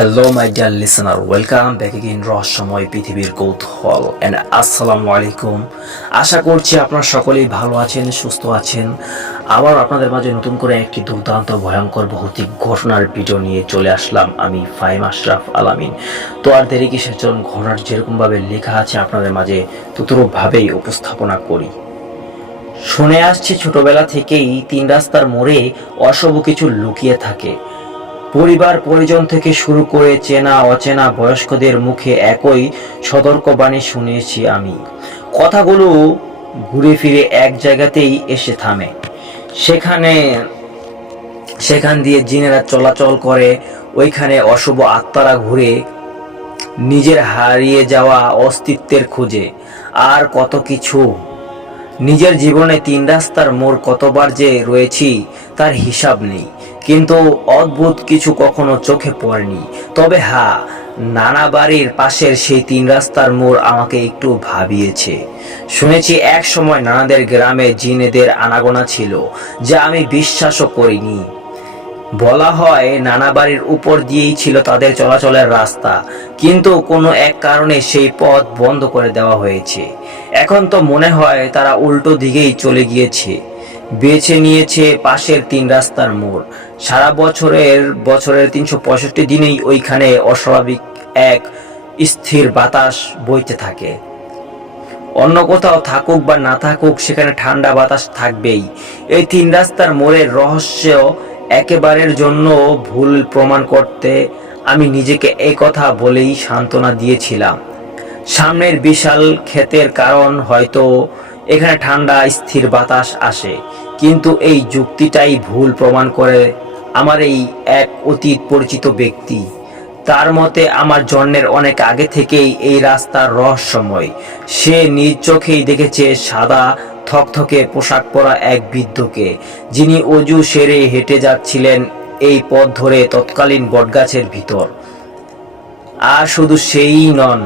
Hello my dear listener, welcome back again রহস্যময় পৃথিবীর কৌতূহল এন্ড আসসালামু আলাইকুম। আশা করছি আপনারা সকলেই ভালো আছেন, সুস্থ আছেন। আবার আপনাদের মাঝে নতুন করে একটি দুর্দান্ত ভয়ঙ্কর ভৌতিক ঘটনার ভিডিও নিয়ে চলে আসলাম আমি ফাহিম আশরাফ আলামিন। তো আর দেরি কিসের, চলুন ঘটনার যেরকমভাবে লেখা আছে আপনাদের মাঝে ততরূপভাবেই উপস্থাপনা করি। শুনে আসছে ছোটবেলা থেকেই তিন রাস্তার মোড়ে অশুভ কিছু লুকিয়ে থাকে। পরিবার পরিজন থেকে শুরু করে চেনা অচেনা বয়স্কদের মুখে একই সতর্কবাণী শুনেছি আমি। কথাগুলো ঘুরে ফিরে এক জায়গাতেই এসে থামে। সেখান দিয়ে জিনেরা চলাচল করে, ওইখানে অশুভ আত্মারা ঘুরে নিজের হারিয়ে যাওয়া অস্তিত্বের খোঁজে। আর কত কিছু। নিজের জীবনে তিন রাস্তার মোড় কতবার যে রয়েছি তার হিসাব নেই, কিন্তু অদ্ভুত কিছু কখনো চোখে পড়েনি। তবে হ্যাঁ, নানা বাড়ির পাশের সেই তিন রাস্তার মোড় আমাকে একটু ভাবিয়েছে। শুনেছি এক সময় নানাদের গ্রামে জিনেদের আনাগোনা ছিল, যা আমি বিশ্বাসও করিনি। বলা হয় নানা বাড়ির উপর দিয়েই ছিল তাদের চলাচলের রাস্তা, কিন্তু কোনো এক কারণে সেই পথ বন্ধ করে দেওয়া হয়েছে। এখন তো মনে হয় তারা উল্টো দিকেই চলে গিয়েছে, বেছে নিয়েছে পাশের তিন রাস্তার মোড়। সারা বছরের 365 দিনেই ওইখানে অস্বাভাবিক এক স্থির বাতাস বইতে থাকে। অন্য কোথাও থাকুক বা না থাকুক, সেখানে ঠান্ডা বাতাস থাকবেই। এই তিন রাস্তার মোড়ের রহস্য একেবারের জন্য ভুল প্রমাণ করতে আমি নিজেকে এই কথা বলেই সান্ত্বনা দিয়েছিলাম। সামনের বিশাল ক্ষেতের কারণ হয়তো এখানে ঠান্ডা স্থির বাতাস আসে, কিন্তু এই যুক্তিটাই ভুল প্রমাণ করে আমার এই এক অতীত পরিচিত ব্যক্তি। তার মতে আমার জন্মের অনেক আগে থেকেই এই রাস্তার রহস্যময়। সে নিজ চোখেই দেখেছে সাদা থকথকে পোশাক পরা এক বৃদ্ধকে, যিনি অজু সেরে হেঁটে যাচ্ছিলেন এই পথ ধরে তৎকালীন বটগাছের ভিতর। আর শুধু সেই নন,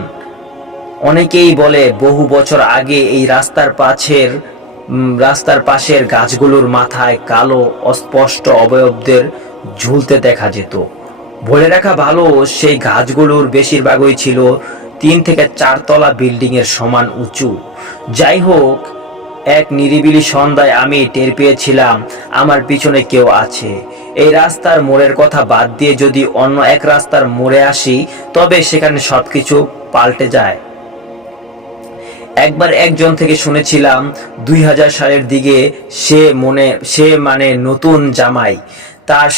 অনেকেই বলে বহু বছর আগে এই রাস্তার পাশের গাছগুলোর মাথায় কালো অস্পষ্ট অবয়বদের ঝুলতে দেখা যেত। বলে রাখা ভালো, সেই গাছগুলোর বেশিরভাগই ছিল 3 থেকে 4 তলা বিল্ডিং এর সমান উঁচু। যাই হোক, এক নিরিবিলি সন্ধ্যায় আমি টের পেয়েছিলাম আমার পিছনে কেউ আছে। এই রাস্তার মোড়ের কথা বাদ দিয়ে যদি অন্য এক রাস্তার মোড়ে আসি, তবে সেখানে সবকিছু পাল্টে যায়। একবার একজন থেকে শুনেছিলাম 2000 সালের দিকে সে মানে নতুন জামাই তার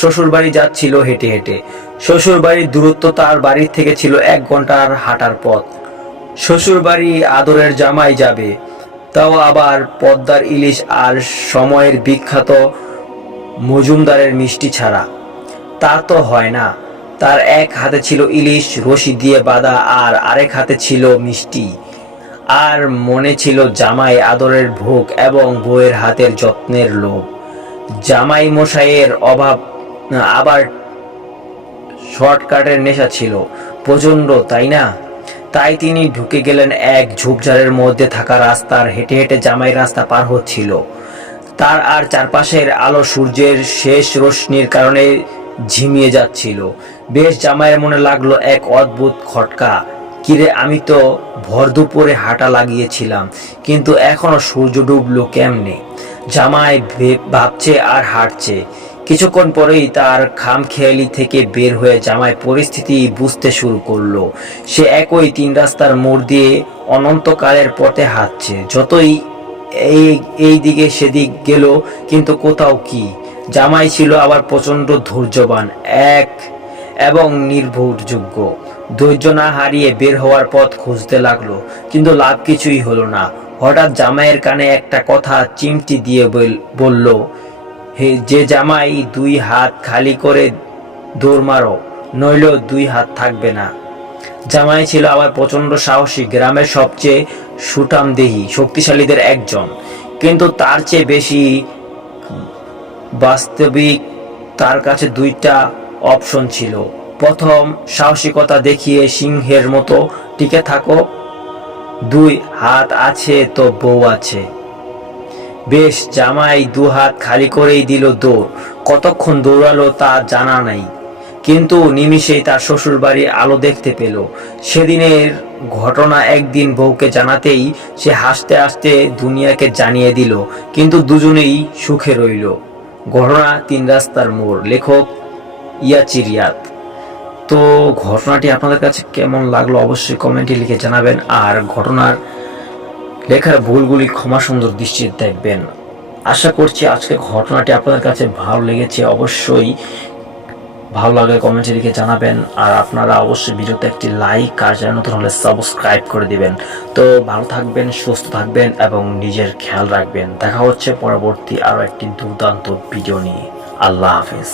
শ্বশুর বাড়ি যাচ্ছিল হেঁটে হেঁটে। শ্বশুর বাড়ির দূরত্ব তার বাড়ির থেকে ছিল 1 ঘন্টার হাঁটার পথ। শ্বশুর বাড়ি আদরের জামাই যাবে, তাও আবার পদ্মার ইলিশ আর সময়ের বিখ্যাত মজুমদারের মিষ্টি ছাড়া। তা তো হয় না। তার এক হাতে ছিল ইলিশ রশি দিয়ে বাঁধা, আর আরেক হাতে ছিল মিষ্টি। আর মনে ছিল জামাই আদরের ভোগ এবং বউয়ের হাতের যত্নের লোভ। জামাই মশাইয়ের আবার শর্টকাটের নেশা ছিল প্রচন্ড, তাই না? তাই তিনি ঢুকে গেলেন এক ঝোপঝাড়ের মধ্যে থাকা রাস্তার। হেঁটে হেঁটে জামাই রাস্তা পার হচ্ছিল। তার আর চারপাশের আলো সূর্যের শেষ রশ্মির কারণে ঝিমিয়ে যাচ্ছিল। বেশ, জামাইয়ের মনে লাগলো এক অদ্ভুত খটকা। কিরে, আমি তো ভর দুপুরে হাঁটা লাগিয়েছিলাম, কিন্তু এখনো সূর্য ডুবলো কেমনে? জামাই ভাবছে আর হাঁটছে। কিছুক্ষণ পরেই তার খামখেয়ালি থেকে বের হয়ে জামাই পরিস্থিতি বুঝতে শুরু করলো। সে একই 3 রাস্তার মোড় দিয়ে অনন্তকালের পথে হাঁটছে। যতই এই দিকে সেদিক গেল, কিন্তু কোথাও কি। জামাই ছিল আবার প্রচন্ড ধৈর্যবান এবং নির্ভরযোগ্য। ধৈর্য না হারিয়ে বের হওয়ার পথ খুঁজতে লাগলো, কিন্তু লাভ কিছুই হলো না। হঠাৎ জামাইয়ের কানে একটা কথা চিমটি দিয়ে বলল, যে জামাই 2 হাত খালি করে দৌড় মারো, নইলে 2 হাত থাকবে না। জামাই ছিল আবার প্রচন্ড সাহসী, গ্রামের সবচেয়ে সুঠামদেহী শক্তিশালীদের একজন। কিন্তু তার চেয়ে বেশি বাস্তবিক তার কাছে 2টা অপশন ছিল। প্রথম, সাহসিকতা দেখিয়ে সিংহের মতো টিকে থাকো। 2 হাত আছে তো বউ আছে। বেশ, জামাই 2 হাত খালি করেই দিল দৌড়। কতক্ষণ দৌড়ালো তা জানা নাই, কিন্তু নিমিষেই তার শ্বশুর বাড়ির আলো দেখতে পেল। সেদিনের ঘটনা একদিন বউকে জানাতেই সে হাসতে হাসতে দুনিয়াকে জানিয়ে দিল, কিন্তু দুজনেই সুখে রইল। ঘটনা 3 রাস্তার মোড়, লেখক ইয়াচির রিয়াদ। তো ঘটনাটি আপনাদের কাছে কেমন লাগলো অবশ্যই কমেন্টে লিখে জানাবেন, আর ঘটনার লেখার ভুলগুলি ক্ষমা সুন্দর দৃষ্টিতে দেখবেন। আশা করছি আজকে ঘটনাটি আপনাদের কাছে ভালো লেগেছে। অবশ্যই ভালো লাগলে কমেন্টে লিখে জানাবেন, আর আপনারা অবশ্যই ভিডিওতে একটি লাইক আর চ্যানেল নতুন হলে সাবস্ক্রাইব করে দিবেন। তো ভালো থাকবেন, সুস্থ থাকবেন এবং নিজের খেয়াল রাখবেন। দেখা হচ্ছে পরবর্তী আরো একটি দুর্দান্ত ভিডিও নিয়ে। আল্লাহ হাফেজ।